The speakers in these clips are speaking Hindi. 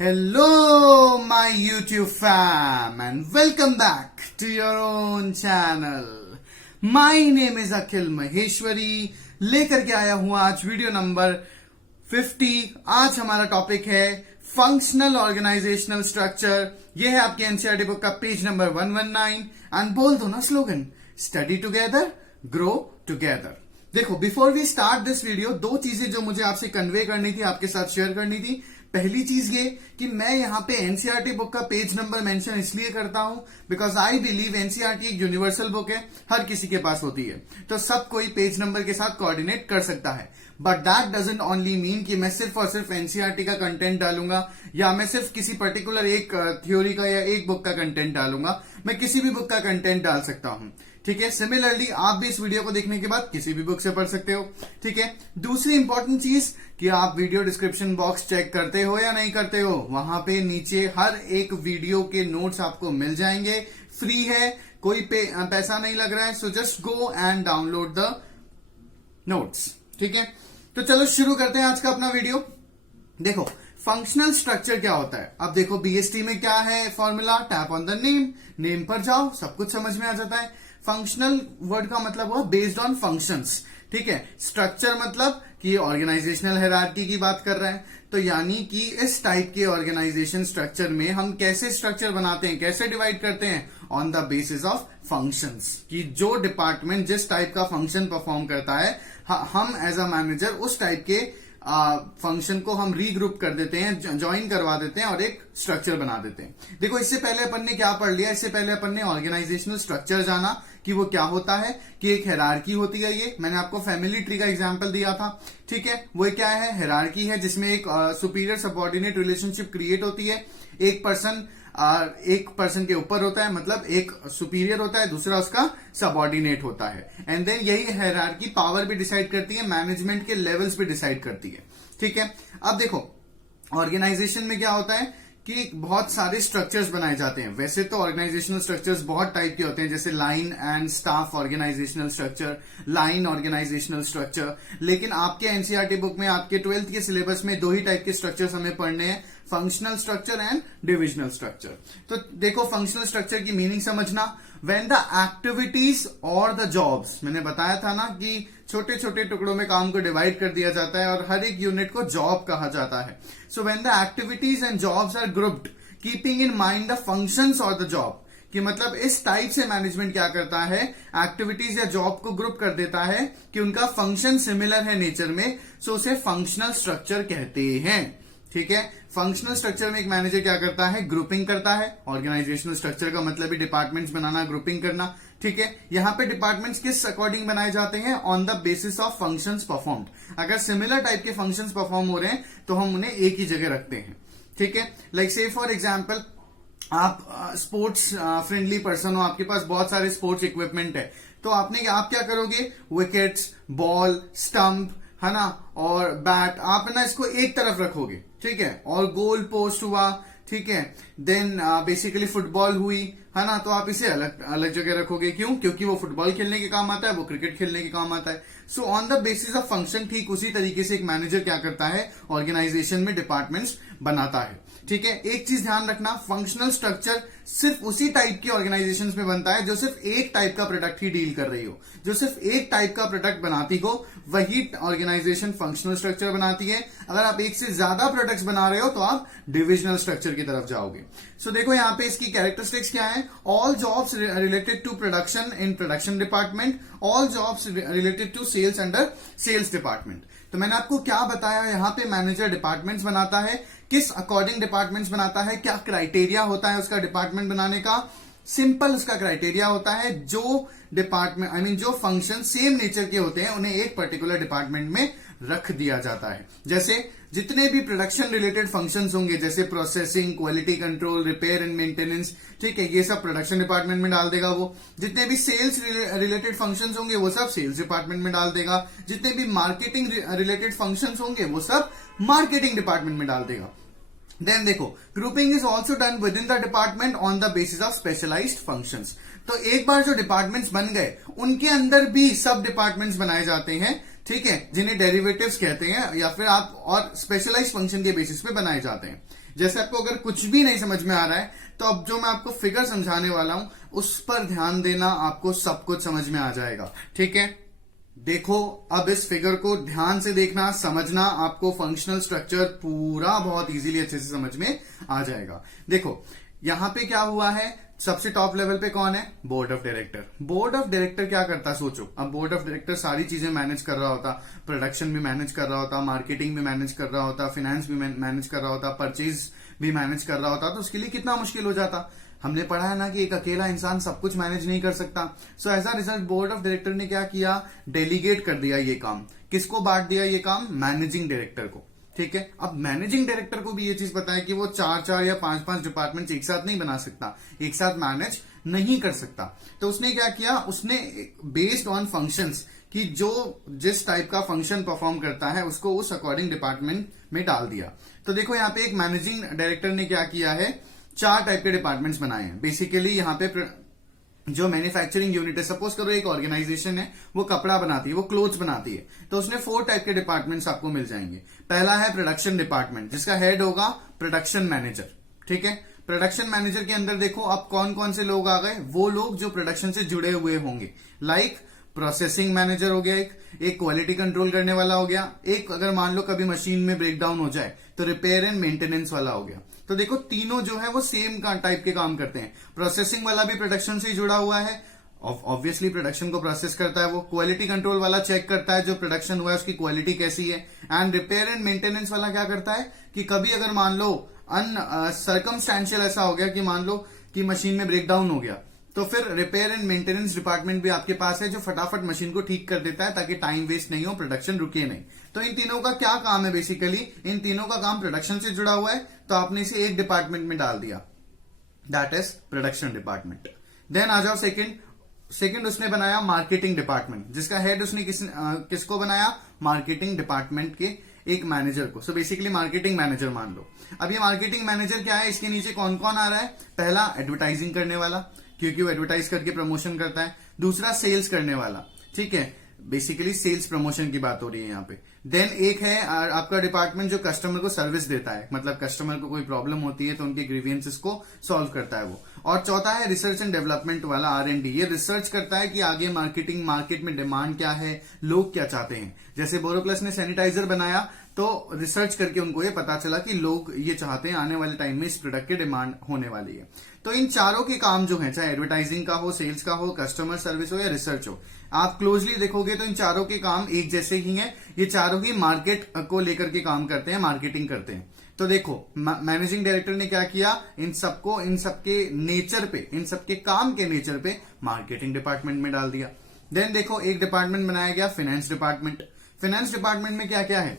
Hello, my YouTube fam, and welcome back to your own channel. My name is Akhil Maheshwari. लेकर के आया हूं आज वीडियो नंबर 50। आज हमारा टॉपिक है फंक्शनल ऑर्गेनाइजेशनल स्ट्रक्चर। ये है आपके एनसीईआरटी बुक का पेज नंबर 119 एंड बोल दो ना slogan, study together grow together. देखो, before we start this video, दो चीजें जो मुझे आपसे कन्वे करनी थी, आपके साथ शेयर करनी थी। पहली चीज ये कि मैं यहां पे एनसीईआरटी बुक का पेज नंबर मेंशन इसलिए करता हूं बिकॉज आई बिलीव एनसीईआरटी एक यूनिवर्सल बुक है, हर किसी के पास होती है, तो सब कोई पेज नंबर के साथ कोऑर्डिनेट कर सकता है। But that doesn't only mean कि मैं सिर्फ और सिर्फ एनसीईआरटी का कंटेंट डालूंगा या मैं सिर्फ किसी पर्टिकुलर एक थ्योरी का या एक बुक का कंटेंट डालूंगा। मैं किसी भी बुक का कंटेंट डाल सकता हूं, ठीक है। सिमिलरली आप भी इस वीडियो को देखने के बाद किसी भी बुक से पढ़ सकते हो, ठीक है। दूसरी इंपॉर्टेंट चीज कि आप वीडियो डिस्क्रिप्शन बॉक्स चेक करते हो या नहीं करते हो, वहां पे नीचे हर एक वीडियो के नोट्स आपको मिल जाएंगे, फ्री है, कोई पैसा नहीं लग रहा है। So just go and download the notes, ठीक है। तो चलो शुरू करते हैं आज का अपना वीडियो। देखो, फंक्शनल स्ट्रक्चर क्या होता है। अब देखो, बीएसटी में क्या है formula, tap on the name, name पर जाओ, सब कुछ समझ में आ जाता है। फंक्शनल वर्ड का मतलब हुआ बेस्ड ऑन फंक्शंस, ठीक है। स्ट्रक्चर मतलब कि ऑर्गेनाइजेशनल हायरार्की की बात कर रहे हैं, तो यानी कि इस टाइप के ऑर्गेनाइजेशन स्ट्रक्चर में हम कैसे स्ट्रक्चर बनाते हैं, कैसे डिवाइड करते हैं, on the basis of functions. कि जो डिपार्टमेंट जिस टाइप का फंक्शन परफॉर्म करता है, हम एज अ मैनेजर उस टाइप के फंक्शन को हम रीग्रुप कर देते हैं, ज्वाइन करवा देते हैं और एक स्ट्रक्चर बना देते हैं। देखो, इससे पहले अपन ने क्या पढ़ लिया, इससे पहले अपन ने ऑर्गेनाइजेशनल स्ट्रक्चर जाना कि वो क्या होता है, कि एक हायरार्की होती है। ये मैंने आपको फैमिली ट्री का एग्जांपल दिया था, ठीक है। वो क्या है, हायरार्की है जिसमें एक सुपीरियर सबऑर्डिनेट रिलेशनशिप क्रिएट होती है। एक पर्सन के ऊपर होता है, मतलब एक सुपीरियर होता है, दूसरा उसका सबऑर्डिनेट होता है। एंड देन यही हायरार्की पावर भी डिसाइड करती है, मैनेजमेंट के लेवल्स भी डिसाइड करती है, ठीक है। अब देखो, ऑर्गेनाइजेशन में क्या होता है कि बहुत सारे स्ट्रक्चर्स बनाए जाते हैं। वैसे तो ऑर्गेनाइजेशनल स्ट्रक्चर्स बहुत टाइप के होते हैं, जैसे line and staff organisational structure, line organisational structure. लेकिन आपके एनसीईआरटी बुक में, आपके 12th के सिलेबस में दो ही टाइप के स्ट्रक्चर्स हमें पढ़ने हैं, functional structure and divisional structure. तो देखो, फंक्शनल स्ट्रक्चर की मीनिंग समझना, व्हेन द एक्टिविटीज और द जॉब्स, मैंने बताया था ना कि छोटे छोटे टुकड़ों में काम को डिवाइड कर दिया जाता है और हर एक यूनिट को जॉब कहा जाता है। So when the activities and jobs are grouped keeping in mind the functions और द जॉब, कि मतलब इस टाइप से मैनेजमेंट क्या करता है, एक्टिविटीज या जॉब को ग्रुप कर देता है कि उनका फंक्शन सिमिलर है नेचर में, सो उसे फंक्शनल स्ट्रक्चर कहते हैं, ठीक है। फंक्शनल स्ट्रक्चर में एक मैनेजर क्या करता है, ग्रुपिंग करता है। ऑर्गेनाइजेशनल स्ट्रक्चर का मतलब ही डिपार्टमेंट्स बनाना, ग्रुपिंग करना, ठीक है। यहां पे डिपार्टमेंट्स किस अकॉर्डिंग बनाए जाते हैं, on the basis of functions performed. अगर सिमिलर टाइप के फंक्शंस परफॉर्म हो रहे हैं तो हम उन्हें एक ही जगह रखते हैं, ठीक है। लाइक से फॉर एग्जाम्पल, आप स्पोर्ट्स फ्रेंडली पर्सन हो, आपके पास बहुत सारे स्पोर्ट्स इक्विपमेंट है, तो आप क्या करोगे, विकेट्स, बॉल, स्टंप, है ना, और बैट, आप ना इसको एक तरफ रखोगे, ठीक है। और गोल पोस्ट हुआ, ठीक है। देन बेसिकली फुटबॉल हुई, है ना, तो आप इसे अलग अलग जगह रखोगे। क्यों? क्योंकि वो फुटबॉल खेलने के काम आता है, वो क्रिकेट खेलने के काम आता है। So on the basis of function, ठीक उसी तरीके से एक मैनेजर क्या करता है, ऑर्गेनाइजेशन में डिपार्टमेंट्स बनाता है, ठीक है। एक चीज ध्यान रखना, फंक्शनल स्ट्रक्चर सिर्फ उसी टाइप की ऑर्गेनाइजेशंस में बनता है जो सिर्फ एक टाइप का प्रोडक्ट ही डील कर रही हो, जो सिर्फ एक टाइप का प्रोडक्ट बनाती हो, वही ऑर्गेनाइजेशन फंक्शनल स्ट्रक्चर बनाती है। अगर आप एक से ज्यादा प्रोडक्ट्स बना रहे हो तो आप डिविजनल स्ट्रक्चर की तरफ जाओगे। सो देखो, यहाँ पे इसकी कैरेक्टरिस्टिक्स क्या है, all jobs related to production in production department, all jobs related to sales under sales department. तो मैंने आपको क्या बताया, यहाँ पे मैनेजर डिपार्टमेंट्स बनाता है, किस अकॉर्डिंग डिपार्टमेंट्स बनाता है, क्या क्राइटेरिया होता है उसका डिपार्टमेंट बनाने का। सिंपल उसका क्राइटेरिया होता है, जो डिपार्टमेंट जो फंक्शन सेम नेचर के होते हैं उन्हें एक पर्टिकुलर डिपार्टमेंट में रख दिया जाता है। जैसे जितने भी प्रोडक्शन रिलेटेड फंक्शंस होंगे, जैसे processing, quality control, repair and maintenance, ठीक है, ये सब प्रोडक्शन डिपार्टमेंट में डाल देगा वो। जितने भी सेल्स रिलेटेड फंक्शंस होंगे वो सब सेल्स डिपार्टमेंट में डाल देगा। जितने भी मार्केटिंग रिलेटेड फंक्शंस होंगे वो सब मार्केटिंग डिपार्टमेंट में डाल देगा। देन देखो, grouping is also done with in the department on the basis of specialised functions. तो एक बार जो डिपार्टमेंट्स बन गए उनके अंदर भी सब डिपार्टमेंट्स बनाए जाते हैं, ठीक है, जिन्हें डेरिवेटिव्स कहते हैं, या फिर आप और स्पेशलाइज फंक्शन के बेसिस पे बनाए जाते हैं। जैसे आपको अगर कुछ भी नहीं समझ में आ रहा है तो अब जो मैं आपको फिगर समझाने वाला हूं उस पर ध्यान देना, आपको सब कुछ समझ में आ जाएगा। ठीक है, देखो अब इस फिगर को ध्यान से देखना, समझना, आपको फंक्शनल स्ट्रक्चर पूरा बहुत इजीली अच्छे से समझ में आ जाएगा। देखो यहां पे क्या हुआ है, सबसे टॉप लेवल पे कौन है, board of director. Board of director क्या करता है सोचो, अब बोर्ड ऑफ डायरेक्टर सारी चीजें मैनेज कर रहा होता, प्रोडक्शन भी मैनेज कर रहा होता, मार्केटिंग भी मैनेज कर रहा होता, फाइनेंस भी मैनेज कर रहा होता, परचेज भी मैनेज कर रहा होता, तो उसके लिए कितना मुश्किल हो जाता। हमने पढ़ा है ना कि एक अकेला इंसान सब कुछ मैनेज नहीं कर सकता। So as a result board of director ने क्या किया, डेलीगेट कर दिया ये काम। किसको बांट दिया ये काम, मैनेजिंग डायरेक्टर को। ठीक है, अब मैनेजिंग डायरेक्टर को भी ये चीज पता है कि वो 4 या 5 डिपार्टमेंट्स एक साथ नहीं बना सकता, एक साथ मैनेज नहीं कर सकता। तो उसने क्या किया, उसने बेस्ड ऑन फंक्शंस कि जो जिस टाइप का फंक्शन परफॉर्म करता है उसको उस अकॉर्डिंग डिपार्टमेंट में डाल दिया। तो देखो यहाँ पे एक मैनेजिंग डायरेक्टर ने क्या किया है, 4 टाइप के डिपार्टमेंट्स बनाए हैं। बेसिकली यहाँ पे जो मैन्युफैक्चरिंग यूनिट है, सपोज करो एक ऑर्गेनाइजेशन है, वो कपड़ा बनाती है, वो क्लोथ्स बनाती है, तो उसने 4 टाइप के डिपार्टमेंट्स आपको मिल जाएंगे। पहला है प्रोडक्शन डिपार्टमेंट, जिसका हेड होगा प्रोडक्शन मैनेजर। ठीक है, प्रोडक्शन मैनेजर के अंदर देखो अब कौन कौन से लोग आ गए, वो लोग जो प्रोडक्शन से जुड़े हुए होंगे। लाइक प्रोसेसिंग मैनेजर हो गया, एक क्वालिटी कंट्रोल करने वाला हो गया, एक अगर मान लो कभी मशीन में ब्रेकडाउन हो जाए तो रिपेयर एंड मेंटेनेंस वाला हो गया। तो देखो तीनों जो है वो सेम टाइप के काम करते हैं। प्रोसेसिंग वाला भी प्रोडक्शन से ही जुड़ा हुआ है, ऑब्वियसली प्रोडक्शन को प्रोसेस करता है वो। क्वालिटी कंट्रोल वाला चेक करता है जो प्रोडक्शन हुआ है उसकी क्वालिटी कैसी है। एंड रिपेयर एंड मेंटेनेंस वाला क्या करता है कि कभी अगर मान लो सर्कमस्टेंशियल ऐसा हो गया कि मान लो कि मशीन में ब्रेकडाउन हो गया, तो फिर रिपेयर एंड मेंटेनेंस डिपार्टमेंट भी आपके पास है जो फटाफट मशीन को ठीक कर देता है ताकि टाइम वेस्ट नहीं हो, प्रोडक्शन रुके नहीं। तो इन तीनों का क्या काम है, बेसिकली इन तीनों का काम प्रोडक्शन से जुड़ा हुआ है, तो आपने इसे एक डिपार्टमेंट में डाल दिया, that is production department. Then आ जाओ सेकंड उसने बनाया मार्केटिंग डिपार्टमेंट, जिसका हेड उसने किसको बनाया, मार्केटिंग डिपार्टमेंट के एक मैनेजर को। सो बेसिकली मार्केटिंग मैनेजर मान लो। अब ये मार्केटिंग मैनेजर क्या है, इसके नीचे कौन कौन आ रहा है, पहला एडवर्टाइजिंग करने वाला, क्योंकि वो एडवर्टाइज करके प्रमोशन करता है। दूसरा सेल्स करने वाला, ठीक है, बेसिकली सेल्स प्रमोशन की बात हो रही है यहाँ पे। देन एक है आपका डिपार्टमेंट जो कस्टमर को सर्विस देता है, मतलब कस्टमर को कोई प्रॉब्लम होती है तो उनके ग्रीवियंसेस को सॉल्व करता है वो। और चौथा है रिसर्च एंड डेवलपमेंट वाला, R&D। ये रिसर्च करता है कि आगे मार्केट में डिमांड क्या है, लोग क्या चाहते हैं। जैसे बोरोप्लस ने सैनिटाइजर बनाया तो रिसर्च करके उनको ये पता चला कि लोग ये चाहते हैं, आने वाले टाइम में इस प्रोडक्ट की डिमांड होने वाली है। तो इन चारों के काम जो है, चाहे एडवर्टाइजिंग का हो, सेल्स का हो, कस्टमर सर्विस हो या रिसर्च हो, आप क्लोजली देखोगे तो इन चारों के काम एक जैसे ही हैं। ये चारों ही मार्केट को लेकर के काम करते हैं, मार्केटिंग करते हैं। तो देखो मैनेजिंग डायरेक्टर ने क्या किया, इन सबके नेचर पे, इन सबके काम के नेचर पे मार्केटिंग डिपार्टमेंट में डाल दिया। देन देखो एक डिपार्टमेंट बनाया गया फाइनेंस डिपार्टमेंट। फाइनेंस डिपार्टमेंट में क्या क्या है,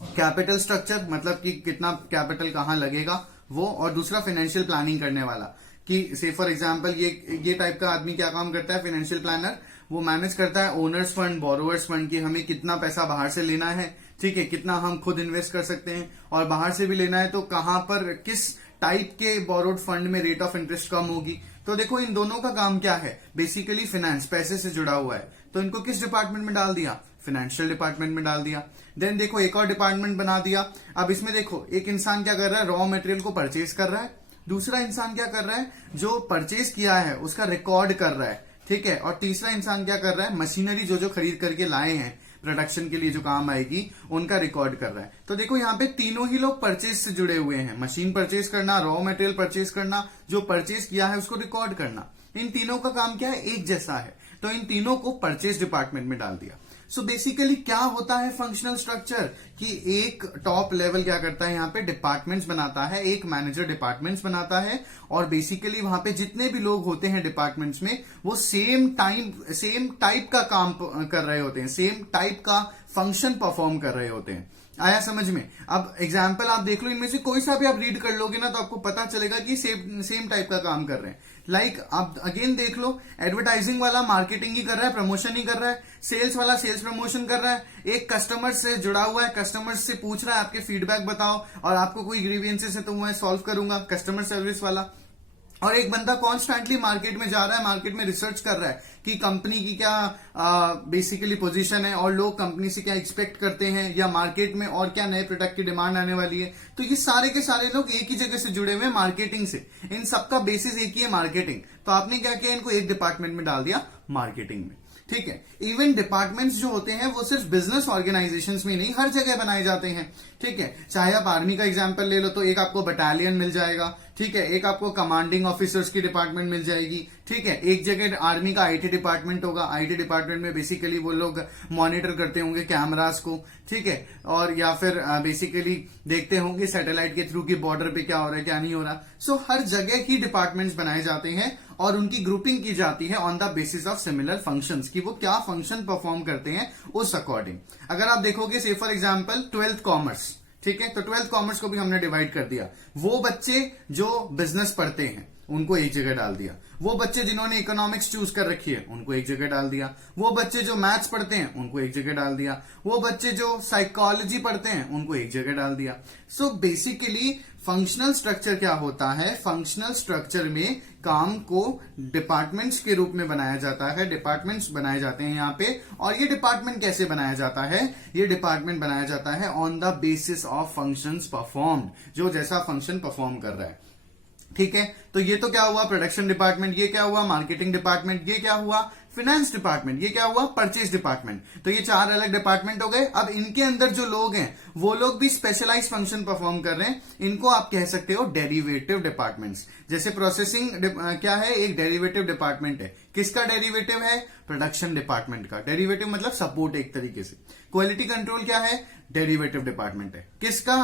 कैपिटल स्ट्रक्चर, मतलब कि कितना कैपिटल कहां लगेगा वो, और दूसरा फाइनेंशियल प्लानिंग करने वाला कि से फॉर एग्जांपल ये टाइप का आदमी क्या काम करता है, फाइनेंशियल प्लानर। वो मैनेज करता है ओनर्स फंड, बोरोवर्स फंड की हमें कितना पैसा बाहर से लेना है, ठीक है, कितना हम खुद इन्वेस्ट कर सकते हैं, और बाहर से भी लेना है तो कहां पर किस टाइप के बोरोड फंड में रेट ऑफ इंटरेस्ट कम होगी। तो देखो इन दोनों का काम क्या है, बेसिकली फाइनेंस, पैसे से जुड़ा हुआ है। तो इनको किस डिपार्टमेंट में डाल दिया, फाइनेंशियल डिपार्टमेंट में डाल दिया। देन देखो एक और डिपार्टमेंट बना दिया। अब इसमें देखो एक इंसान क्या कर रहा है, रॉ मटेरियल को परचेज कर रहा है। दूसरा इंसान क्या कर रहा है, जो परचेज किया है उसका रिकॉर्ड कर रहा है, ठीक है। और तीसरा इंसान क्या कर रहा है, मशीनरी जो खरीद करके लाए हैं प्रोडक्शन के लिए जो काम आएगी उनका रिकॉर्ड कर रहा है। तो देखो यहाँ पे तीनों ही लोग परचेज से जुड़े हुए हैं, मशीन परचेज करना, रॉ मटेरियल परचेज करना, जो परचेज किया है उसको रिकॉर्ड करना। इन तीनों का काम क्या है, एक जैसा है। तो इन तीनों को परचेज डिपार्टमेंट में डाल दिया। सो बेसिकली क्या होता है फंक्शनल स्ट्रक्चर, कि एक टॉप लेवल क्या करता है, यहाँ पे डिपार्टमेंट्स बनाता है, एक मैनेजर डिपार्टमेंट्स बनाता है, और बेसिकली वहां पे जितने भी लोग होते हैं डिपार्टमेंट्स में वो सेम टाइप का काम कर रहे होते हैं, सेम टाइप का फंक्शन परफॉर्म कर रहे होते हैं। आया समझ में। अब एग्जाम्पल आप देख लो, इनमें से कोई सा भी आप रीड कर लोगे ना तो आपको पता चलेगा कि सेम टाइप का काम कर रहे हैं। लाइक आप अगेन देख लो, एडवर्टाइजिंग वाला मार्केटिंग ही कर रहा है, प्रमोशन ही कर रहा है। सेल्स वाला सेल्स प्रमोशन कर रहा है, एक कस्टमर से जुड़ा हुआ है, कस्टमर से पूछ रहा है आपके फीडबैक बताओ और आपको कोई ग्रीवियंसेस है तो मैं सॉल्व करूंगा, कस्टमर सर्विस वाला। और एक बंदा कॉन्स्टेंटली मार्केट में जा रहा है, मार्केट में रिसर्च कर रहा है कि कंपनी की क्या बेसिकली पोजीशन है और लोग कंपनी से क्या एक्सपेक्ट करते हैं, या मार्केट में और क्या नए प्रोडक्ट की डिमांड आने वाली है। तो ये सारे के सारे लोग एक ही जगह से जुड़े हुए हैं मार्केटिंग से, इन सबका बेसिस एक ही है मार्केटिंग। तो आपने क्या किया, इनको एक डिपार्टमेंट में डाल दिया, मार्केटिंग में। ठीक है, इवन डिपार्टमेंट्स जो होते हैं वो सिर्फ बिजनेस ऑर्गेनाइजेशंस में नहीं, हर जगह बनाए जाते हैं। ठीक है, चाहे आप आर्मी का एग्जांपल ले लो तो एक आपको बटालियन मिल जाएगा। ठीक है, एक आपको कमांडिंग ऑफिसर्स की डिपार्टमेंट मिल जाएगी। ठीक है, एक जगह आर्मी का आईटी डिपार्टमेंट होगा, आईटी डिपार्टमेंट में बेसिकली वो लोग मॉनिटर करते होंगे कैमरास को। ठीक है, और या फिर बेसिकली देखते होंगे सैटेलाइट के थ्रू की बॉर्डर पे क्या हो रहा है क्या नहीं हो रहा। सो हर जगह की डिपार्टमेंट्स बनाए जाते हैं और उनकी ग्रुपिंग की जाती है on the basis of similar functions, कि वो क्या फंक्शन परफॉर्म करते हैं उस अकॉर्डिंग। अगर आप देखोगे से फॉर एग्जांपल 12th कॉमर्स, ठीक है, तो 12th कॉमर्स को भी हमने डिवाइड कर दिया। वो बच्चे जो बिजनेस पढ़ते हैं उनको एक जगह डाल दिया, वो बच्चे जिन्होंने इकोनॉमिक्स चूज कर रखी है उनको एक जगह डाल दिया, वो बच्चे जो मैथ्स पढ़ते हैं उनको एक जगह डाल दिया, वो बच्चे जो साइकोलॉजी पढ़ते हैं उनको एक जगह डाल दिया। सो बेसिकली फंक्शनल स्ट्रक्चर क्या होता है, फंक्शनल स्ट्रक्चर में काम को डिपार्टमेंट्स के रूप में बनाया जाता है, डिपार्टमेंट्स बनाए जाते हैं यहाँ पे। और ये डिपार्टमेंट कैसे बनाया जाता है, ये डिपार्टमेंट बनाया जाता है on the basis of functions performed, जो जैसा फंक्शन परफॉर्म कर रहा है। ठीक है, तो ये तो क्या हुआ प्रोडक्शन डिपार्टमेंट, ये क्या हुआ मार्केटिंग डिपार्टमेंट, ये क्या हुआ फाइनेंस डिपार्टमेंट, ये क्या हुआ परचेज डिपार्टमेंट। तो ये चार अलग डिपार्टमेंट हो गए। अब इनके अंदर जो लोग हैं वो लोग भी स्पेशलाइज फंक्शन परफॉर्म कर रहे हैं, इनको आप कह सकते हो डेरिवेटिव डिपार्टमेंट्स। जैसे प्रोसेसिंग क्या है, एक डेरिवेटिव डिपार्टमेंट है। किसका डेरिवेटिव है, प्रोडक्शन डिपार्टमेंट का। डेरिवेटिव मतलब सपोर्ट एक तरीके से। क्वालिटी कंट्रोल क्या है, डेरिवेटिव डिपार्टमेंट है। किसका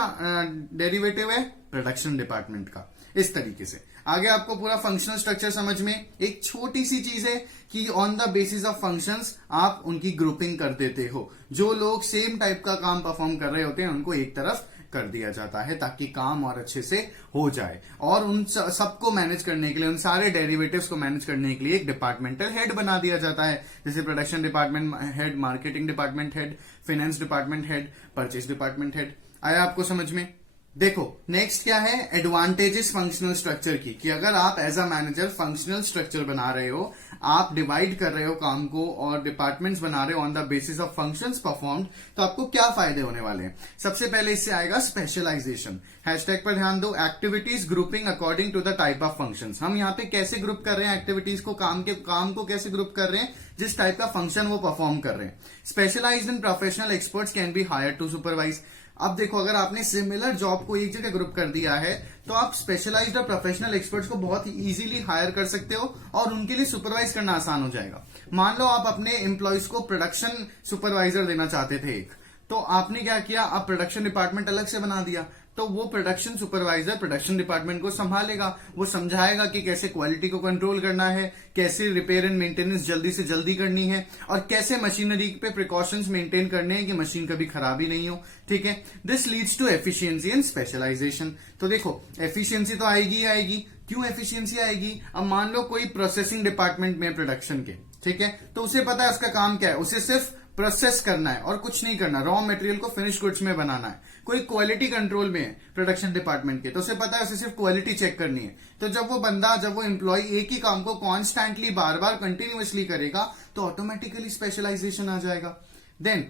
डेरिवेटिव है, प्रोडक्शन डिपार्टमेंट का। इस तरीके से आगे आपको पूरा फंक्शनल स्ट्रक्चर समझ में। एक छोटी सी चीज है कि on the basis of functions आप उनकी ग्रुपिंग कर देते हो। जो लोग सेम टाइप का काम परफॉर्म कर रहे होते हैं उनको एक तरफ कर दिया जाता है ताकि काम और अच्छे से हो जाए। और उन सबको मैनेज करने के लिए, उन सारे डेरिवेटिव्स को मैनेज करने के लिए एक डिपार्टमेंटल हेड बना दिया जाता है। जैसे production department head, marketing department head, finance department head, purchase department head. आया आपको समझ में। देखो नेक्स्ट क्या है, एडवांटेजेस फंक्शनल स्ट्रक्चर की, कि अगर आप as a manager functional structure बना रहे हो, आप डिवाइड कर रहे हो काम को और डिपार्टमेंट्स बना रहे हो on the basis of functions performed, तो आपको क्या फायदे होने वाले हैं। सबसे पहले इससे आएगा स्पेशलाइजेशन। हैशटैग पर ध्यान दो, activities grouping according to the type of functions. हम यहाँ पे कैसे ग्रुप कर रहे हैं एक्टिविटीज को, काम को कैसे ग्रुप कर रहे हैं, जिस टाइप का फंक्शन वो परफॉर्म कर रहे हैं। Specialised and professional experts can be hired to supervise. अब देखो अगर आपने सिमिलर जॉब को एक जगह ग्रुप कर दिया है तो आप स्पेशलाइज्ड और प्रोफेशनल एक्सपर्ट्स को बहुत इजीली हायर कर सकते हो और उनके लिए सुपरवाइज करना आसान हो जाएगा। मान लो आप अपने एम्प्लॉयज को प्रोडक्शन सुपरवाइजर देना चाहते थे एक, तो आपने क्या किया, आप प्रोडक्शन डिपार्टमेंट अलग से बना दिया। तो वो प्रोडक्शन सुपरवाइजर प्रोडक्शन डिपार्टमेंट को संभालेगा, वो समझाएगा कि कैसे क्वालिटी को कंट्रोल करना है, कैसे रिपेयर एंड मेंटेनेंस जल्दी से जल्दी करनी है और कैसे मशीनरी पे प्रिकॉशंस मेंटेन करने हैं कि मशीन कभी खराब ही नहीं हो। ठीक है, this leads to efficiency and specialisation. तो देखो एफिशिएंसी तो आएगी ही आएगी। क्यों एफिशिएंसी आएगी, अब मान लो कोई प्रोसेसिंग डिपार्टमेंट में प्रोडक्शन के, ठीक है, तो उसे पता है उसका काम क्या है, उसे सिर्फ प्रोसेस करना है और कुछ नहीं करना, रॉ मटेरियल को फिनिश गुड्स में बनाना है। कोई क्वालिटी कंट्रोल में है प्रोडक्शन डिपार्टमेंट के, तो उसे पता है उसे सिर्फ क्वालिटी चेक करनी है। तो जब वो एम्प्लॉय एक ही काम को कॉन्स्टेंटली बार बार कंटिन्यूअसली करेगा तो ऑटोमेटिकली स्पेशलाइजेशन आ जाएगा। देन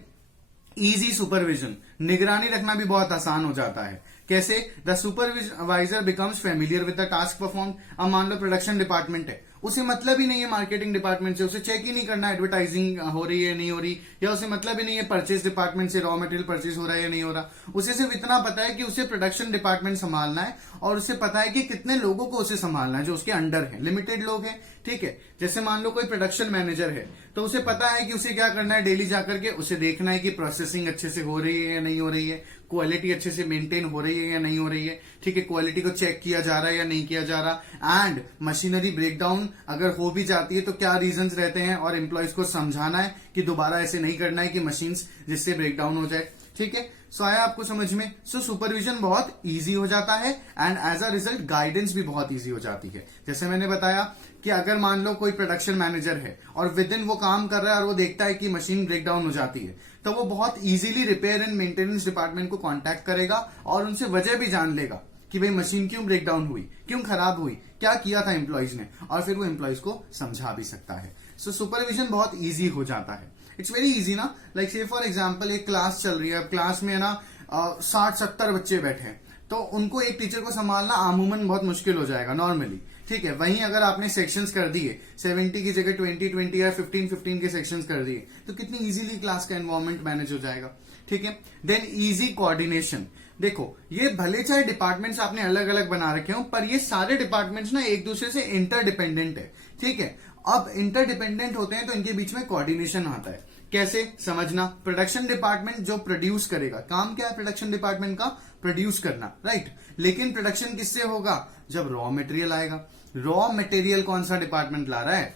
इजी सुपरविजन, निगरानी रखना भी बहुत आसान हो जाता है। कैसे, the supervisor becomes familiar with the task perform. अब मान लो प्रोडक्शन डिपार्टमेंट है, उसे मतलब ही नहीं है मार्केटिंग डिपार्टमेंट से, उसे चेक ही नहीं करना एडवर्टाइजिंग हो रही है नहीं हो रही, या उसे मतलब ही नहीं है परचेज डिपार्टमेंट से रॉ मटेरियल परचेज हो रहा है या नहीं हो रहा। उसे सिर्फ इतना पता है कि उसे प्रोडक्शन डिपार्टमेंट संभालना है और उसे पता है कि कितने लोगों को उसे संभालना है जो उसके अंडर है, लिमिटेड लोग हैं। ठीक है, जैसे मान लो कोई प्रोडक्शन मैनेजर है तो उसे पता है कि उसे क्या करना है, डेली जाकर के उसे देखना है कि प्रोसेसिंग अच्छे से हो रही है या नहीं हो रही है, क्वालिटी अच्छे से मेंटेन हो रही है या नहीं हो रही है। ठीक है, क्वालिटी को चेक किया जा रहा है या नहीं किया जा रहा, एंड मशीनरी ब्रेकडाउन अगर हो भी जाती है तो क्या रीजंस रहते हैं और एम्प्लॉयज को समझाना है कि दोबारा ऐसे नहीं करना है कि मशीन्स जिससे ब्रेकडाउन हो जाए। ठीक है, सो आया आपको समझ में। सो सुपरविजन बहुत इजी हो जाता है and as a result guidance भी बहुत इजी हो जाती है। जैसे मैंने बताया कि अगर मान लो कोई प्रोडक्शन मैनेजर है और विद इन वो काम कर रहा है और वो देखता है कि मशीन ब्रेकडाउन हो जाती है, तो वो बहुत easily repair and maintenance department को कांटेक्ट करेगा और उनसे वजह भी जान लेगा कि भाई मशीन क्यों ब्रेक डाउन हुई, क्यों खराब हुई, क्या किया था एम्प्लॉयज ने, और फिर वो एम्प्लॉयज को समझा भी सकता है। सो सुपरविजन बहुत ईजी हो जाता है। इट्स वेरी इजी ना, लाइक से फॉर एग्जाम्पल एक क्लास चल रही है, अब क्लास में ना 60-70 बच्चे बैठे हैं, तो उनको एक टीचर को संभालना आमूमन बहुत मुश्किल हो जाएगा नॉर्मली, ठीक है। वहीं अगर आपने सेक्शंस कर दिए 70 की जगह 20-20 या 15-15 के सेक्शंस कर दिए, तो कितनी इजीली क्लास का एनवायरमेंट मैनेज हो जाएगा, ठीक है। Then easy coordination. देखो ये भले चाहे डिपार्टमेंट्स आपने अलग अलग बना रखे हो, पर ये सारे डिपार्टमेंट्स ना एक दूसरे से इंटरडिपेंडेंट है, ठीक है। अब इंटरडिपेंडेंट होते हैं तो इनके बीच में कोऑर्डिनेशन आता है। कैसे समझना, प्रोडक्शन डिपार्टमेंट जो प्रोड्यूस करेगा, काम क्या है प्रोडक्शन डिपार्टमेंट का, प्रोड्यूस करना, राइट। लेकिन प्रोडक्शन किससे होगा, जब रॉ मटेरियल आएगा। रॉ मटेरियल कौन सा डिपार्टमेंट ला रहा है,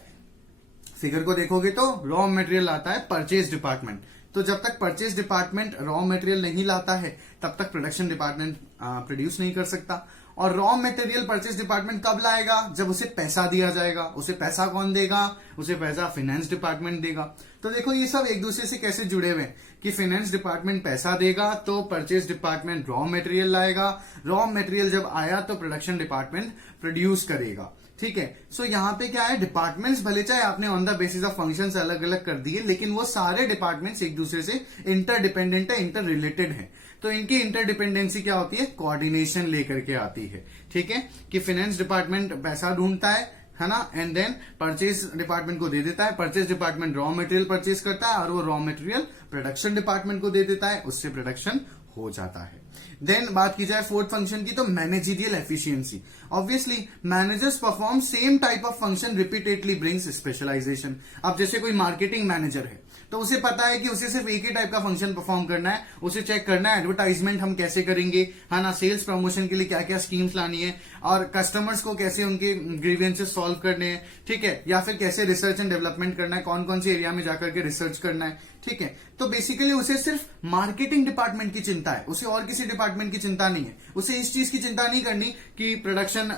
फिगर को देखोगे तो रॉ मटेरियल आता है परचेज डिपार्टमेंट। तो जब तक परचेज डिपार्टमेंट रॉ मटेरियल नहीं लाता है तब तक प्रोडक्शन डिपार्टमेंट प्रोड्यूस नहीं कर सकता। और रॉ मटेरियल परचेज डिपार्टमेंट कब लाएगा, जब उसे पैसा दिया जाएगा। उसे पैसा कौन देगा, उसे पैसा फाइनेंस डिपार्टमेंट देगा। तो देखो ये सब एक दूसरे से कैसे जुड़े हुए हैं कि फाइनेंस डिपार्टमेंट पैसा देगा तो परचेज डिपार्टमेंट रॉ मटेरियल लाएगा, रॉ मटेरियल जब आया तो प्रोडक्शन डिपार्टमेंट प्रोड्यूस करेगा, ठीक है। सो यहाँ पे क्या है, डिपार्टमेंट्स भले चाहे आपने on the basis of functions अलग अलग कर दिए, लेकिन वो सारे डिपार्टमेंट्स एक दूसरे से इंटरडिपेंडेंट है, इंटर रिलेटेड है। तो इनकी इंटरडिपेंडेंसी क्या होती है, कोऑर्डिनेशन लेकर के आती है, ठीक है। कि फाइनेंस डिपार्टमेंट पैसा ढूंढता है ना, एंड देन परचेज डिपार्टमेंट को दे देता है, purchase department raw material purchase करता है और वो रॉ मटेरियल प्रोडक्शन डिपार्टमेंट को दे देता है, उससे प्रोडक्शन हो जाता है। देन बात की जाए फोर्थ फंक्शन की, तो managerial efficiency. Obviously managers perform same type of function repeatedly brings specialisation. अब जैसे कोई मार्केटिंग मैनेजर है तो उसे पता है कि उसे सिर्फ एक ही टाइप का फंक्शन परफॉर्म करना है, उसे चेक करना है एडवर्टाइजमेंट हम कैसे करेंगे, है ना, सेल्स प्रमोशन के लिए क्या क्या स्कीम्स लानी है, और कस्टमर्स को कैसे उनके ग्रीवेंसेस सॉल्व करने हैं, ठीक है, या फिर कैसे रिसर्च एंड डेवलपमेंट करना है, कौन कौन से एरिया में जाकर के रिसर्च करना है, ठीक है। तो बेसिकली उसे सिर्फ मार्केटिंग डिपार्टमेंट की चिंता है, उसे और किसी डिपार्टमेंट की चिंता नहीं है। उसे इस चीज की चिंता नहीं करनी कि प्रोडक्शन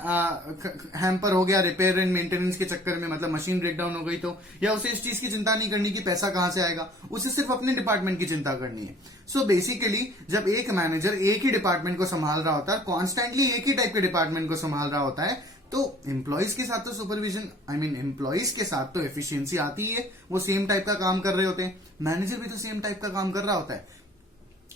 हैम्पर हो गया रिपेयर एंड मेंटेनेंस के चक्कर में, मतलब मशीन ब्रेकडाउन हो गई तो, या उसे इस चीज की चिंता नहीं करनी कि पैसा कहां से आएगा, उसे सिर्फ अपने डिपार्टमेंट की चिंता करनी है। सो बेसिकली जब एक मैनेजर एक ही डिपार्टमेंट को संभाल रहा होता है, कॉन्स्टेंटली एक ही टाइप के डिपार्टमेंट को संभाल रहा होता है, तो एम्प्लॉइज के साथ तो सुपरविजन, एम्प्लॉइज के साथ तो एफिशिएंसी आती है, वो सेम टाइप का काम कर रहे होते हैं। मैनेजर भी तो सेम टाइप का काम कर रहा होता है।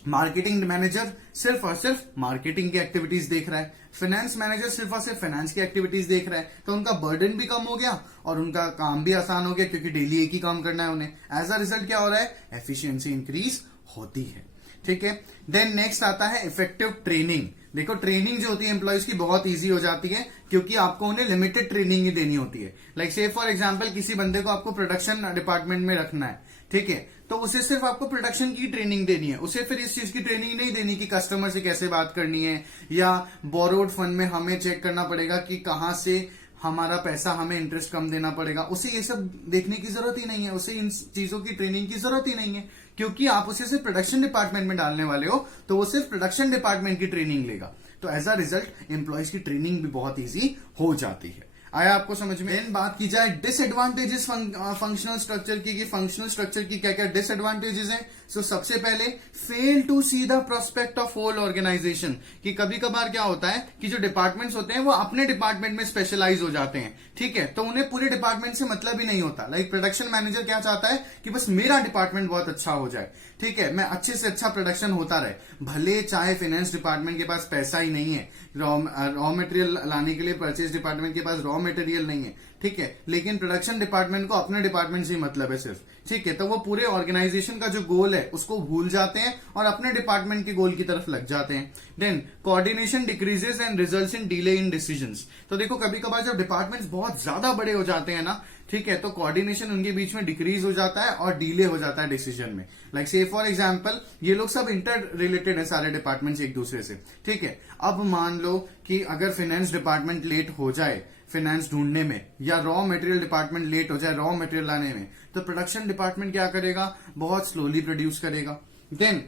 मार्केटिंग मैनेजर सिर्फ और सिर्फ मार्केटिंग की एक्टिविटीज देख रहा है, फाइनेंस मैनेजर सिर्फ और सिर्फ फाइनेंस की एक्टिविटीज देख रहा है, तो उनका बर्डन भी कम हो गया और उनका काम भी आसान हो गया, क्योंकि डेली एक ही काम करना है उन्हें। एज अ रिजल्ट क्या हो रहा है, एफिशिएंसी इंक्रीज होती है, ठीक है। देन नेक्स्ट आता है इफेक्टिव ट्रेनिंग। देखो ट्रेनिंग जो होती है एम्प्लॉयज की बहुत इजी हो जाती है, क्योंकि आपको उन्हें लिमिटेड ट्रेनिंग ही देनी होती है। लाइक से फॉर एग्जांपल किसी बंदे को आपको प्रोडक्शन डिपार्टमेंट में रखना है, ठीक है, तो उसे सिर्फ आपको प्रोडक्शन की ट्रेनिंग देनी है, उसे फिर इस चीज की ट्रेनिंग नहीं देनी कि कस्टमर से कैसे बात करनी है, या बोरोड फंड में हमें चेक करना पड़ेगा कि कहां से हमारा पैसा, हमें इंटरेस्ट कम देना पड़ेगा। उसे ये सब देखने की जरूरत ही नहीं है, उसे इन चीजों की ट्रेनिंग की जरूरत ही नहीं है, क्योंकि आप उसे सिर्फ प्रोडक्शन डिपार्टमेंट में डालने वाले हो, तो वो सिर्फ प्रोडक्शन डिपार्टमेंट की ट्रेनिंग लेगा। तो एज अ रिजल्ट एम्प्लॉयज की ट्रेनिंग भी बहुत इजी हो जाती है। आया आपको समझ में। देन बात की जाए डिसएडवांटेजेस फंक्शनल स्ट्रक्चर की, फंक्शनल स्ट्रक्चर की क्या क्या डिसएडवांटेजेस हैं। सो सबसे पहले fail to see the prospect of whole organisation, कि कभी कभार क्या होता है कि जो डिपार्टमेंट्स होते हैं वो अपने डिपार्टमेंट में स्पेशलाइज हो जाते हैं, ठीक है, तो उन्हें पूरे डिपार्टमेंट से मतलब ही नहीं होता। लाइक प्रोडक्शन मैनेजर क्या चाहता है कि बस मेरा डिपार्टमेंट बहुत अच्छा हो जाए, ठीक है, मैं अच्छे से अच्छा प्रोडक्शन होता रहे, भले चाहे फाइनेंस डिपार्टमेंट के पास पैसा ही नहीं है, रॉ मटेरियल लाने के लिए परचेज डिपार्टमेंट के पास रॉ मटेरियल नहीं है, ठीक है, लेकिन प्रोडक्शन डिपार्टमेंट को अपने डिपार्टमेंट से ही मतलब है सिर्फ, ठीक है, तो वो पूरे ऑर्गेनाइजेशन का जो गोल है उसको भूल जाते हैं और अपने डिपार्टमेंट के गोल की तरफ लग जाते हैं। Then coordination decreases and results in delay in decisions. तो देखो कभी कभार जब डिपार्टमेंट्स बहुत ज्यादा बड़े हो जाते हैं ना, ठीक है, तो कोऑर्डिनेशन उनके बीच में डिक्रीज हो जाता है और डिले हो जाता है डिसीजन में। लाइक से फॉर एग्जांपल ये लोग सब इंटर रिलेटेड है सारे डिपार्टमेंट्स एक दूसरे से, ठीक है। अब मान लो कि अगर फाइनेंस डिपार्टमेंट लेट हो जाए फाइनेंस ढूंढने में, या रॉ मटेरियल डिपार्टमेंट लेट हो जाए रॉ मटेरियल लाने में, तो प्रोडक्शन डिपार्टमेंट क्या करेगा, बहुत स्लोली प्रोड्यूस करेगा। Then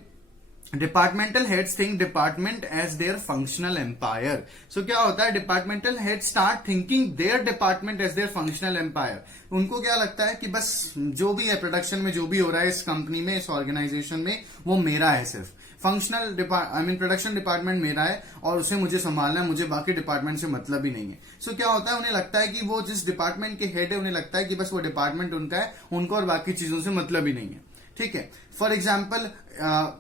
departmental heads think department as their functional empire. So क्या होता है, departmental head start thinking their department as their functional empire. उनको क्या लगता है कि बस जो भी है प्रोडक्शन में, जो भी हो रहा है इस कंपनी में, इस ऑर्गेनाइजेशन में, वो मेरा है सिर्फ, फंक्शनल प्रोडक्शन डिपार्टमेंट मेरा है और उसे मुझे संभालना है, मुझे बाकी डिपार्टमेंट से मतलब ही नहीं है। सो क्या होता है, उन्हें लगता है कि वो जिस डिपार्टमेंट के हेड है उन्हें लगता है कि बस वो डिपार्टमेंट उनका है, उनको और बाकी चीजों से मतलब ही नहीं है। ठीक है, फॉर एग्जाम्पल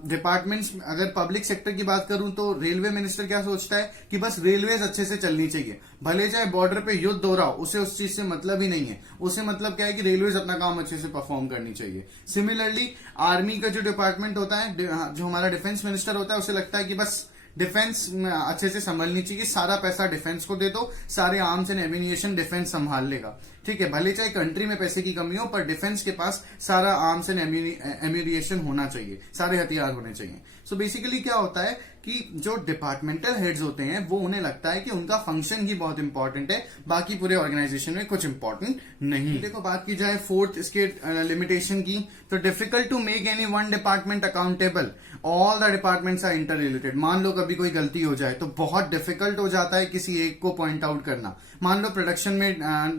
डिपार्टमेंट्स, अगर पब्लिक सेक्टर की बात करूं तो रेलवे मिनिस्टर क्या सोचता है कि बस रेलवेज अच्छे से चलनी चाहिए, भले चाहे बॉर्डर पे युद्ध हो रहा हो, उसे उस चीज से मतलब ही नहीं है। उसे मतलब क्या है कि रेलवेज अपना काम अच्छे से परफॉर्म करनी चाहिए। सिमिलरली आर्मी का जो डिपार्टमेंट होता है, जो हमारा डिफेंस मिनिस्टर होता है, उसे लगता है कि बस डिफेंस अच्छे से संभालनी चाहिए, सारा पैसा डिफेंस को दे दो, सारे आर्म्स एंड एम्यूनिशन डिफेंस संभाल लेगा। ठीक है, भले चाहे कंट्री में पैसे की कमी हो, पर डिफेंस के पास सारा आर्म्स एंड एम्यूनिशन होना चाहिए, सारे हथियार होने चाहिए। सो बेसिकली क्या होता है कि जो डिपार्टमेंटल हेड्स होते हैं वो उन्हें लगता है कि उनका फंक्शन ही बहुत इंपॉर्टेंट है, बाकी पूरे ऑर्गेनाइजेशन में कुछ इंपॉर्टेंट नहीं। देखो, बात की जाए फोर्थ इसके लिमिटेशन की, तो difficult to make any one department accountable, all the departments are inter related. मान लो कभी कोई गलती हो जाए तो बहुत डिफिकल्ट हो जाता है किसी एक को पॉइंट आउट करना। मान लो प्रोडक्शन में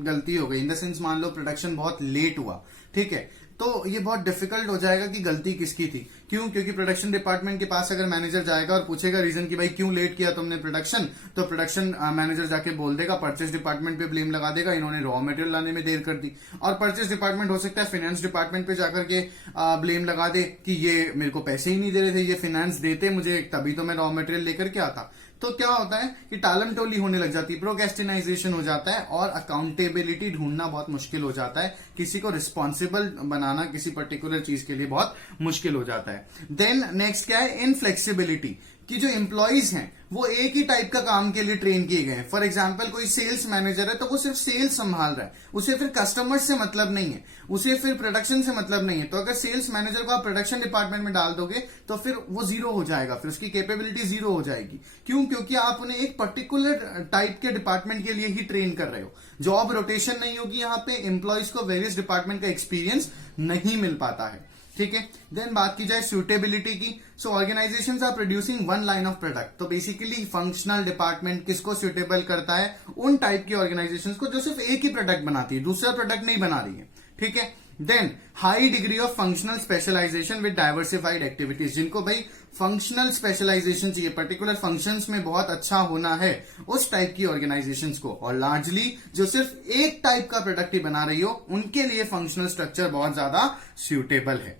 गलती हो गई, इन द सेंस मान लो प्रोडक्शन बहुत लेट हुआ, ठीक है, तो ये बहुत डिफिकल्ट हो जाएगा कि गलती किसकी थी। क्यों? क्योंकि प्रोडक्शन डिपार्टमेंट के पास अगर मैनेजर जाएगा और पूछेगा रीजन कि भाई क्यों लेट किया तुमने प्रोडक्शन, तो प्रोडक्शन मैनेजर जाके बोल देगा, परचेस डिपार्टमेंट पे ब्लेम लगा देगा, इन्होंने रॉ मटेरियल लाने में देर कर दी। और परचेस डिपार्टमेंट हो सकता है फाइनेंस डिपार्टमेंट पे जाकर के ब्लेम लगा दे कि ये मेरे को पैसे ही नहीं दे रहे थे, ये फाइनेंस देते मुझे तभी तो मैं रॉ मटेरियल लेकर के आता। तो क्या होता है कि टालम टोली होने लग जाती है, प्रोक्रेस्टिनाइजेशन हो जाता है और अकाउंटेबिलिटी ढूंढना बहुत मुश्किल हो जाता है, किसी को रिस्पॉन्सिबल बनाना किसी पर्टिकुलर चीज के लिए बहुत मुश्किल हो जाता है। देन नेक्स्ट क्या है, इनफ्लेक्सिबिलिटी, कि जो एम्प्लॉइज हैं वो एक ही टाइप का काम के लिए ट्रेन किए गए हैं। फॉर एग्जाम्पल कोई सेल्स मैनेजर है तो वो सिर्फ सेल्स संभाल रहा है, उसे फिर कस्टमर्स से मतलब नहीं है, उसे फिर प्रोडक्शन से मतलब नहीं है। तो अगर सेल्स मैनेजर को आप प्रोडक्शन डिपार्टमेंट में डाल दोगे तो फिर वो जीरो हो जाएगा, फिर उसकी कैपेबिलिटी जीरो हो जाएगी। क्यों? क्योंकि आप उन्हें एक पर्टिकुलर टाइप के डिपार्टमेंट के लिए ही ट्रेन कर रहे हो। जॉब रोटेशन नहीं होगी यहाँ पे, एम्प्लॉइज को वेरियस डिपार्टमेंट का एक्सपीरियंस नहीं मिल पाता है। ठीक है, देन बात की जाए सूटेबिलिटी की, so organisations are producing one line of product. तो बेसिकली फंक्शनल डिपार्टमेंट किसको सूटेबल करता है? उन टाइप की ऑर्गेनाइजेशंस को जो सिर्फ एक ही प्रोडक्ट बनाती है, दूसरा प्रोडक्ट नहीं बना रही है। ठीक है, then high degree of functional specialisation with diversified activities, जिनको भाई फंक्शनल स्पेशलाइजेशन चाहिए, पर्टिकुलर फंक्शंस में बहुत अच्छा होना है, उस टाइप की ऑर्गेनाइजेशंस को। और लार्जली जो सिर्फ एक टाइप का प्रोडक्ट ही बना रही हो, उनके लिए फंक्शनल स्ट्रक्चर बहुत ज्यादा सूटेबल है।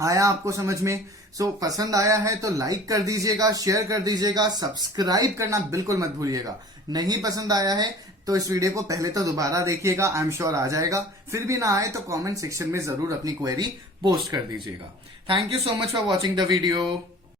आया आपको समझ में? सो पसंद आया है तो लाइक कर दीजिएगा, शेयर कर दीजिएगा, सब्सक्राइब करना बिल्कुल मत भूलिएगा। नहीं पसंद आया है तो इस वीडियो को पहले तो दोबारा देखिएगा, आई एम श्योर आ जाएगा। फिर भी ना आए तो कमेंट सेक्शन में जरूर अपनी क्वेरी पोस्ट कर दीजिएगा। Thank you so much for watching the video.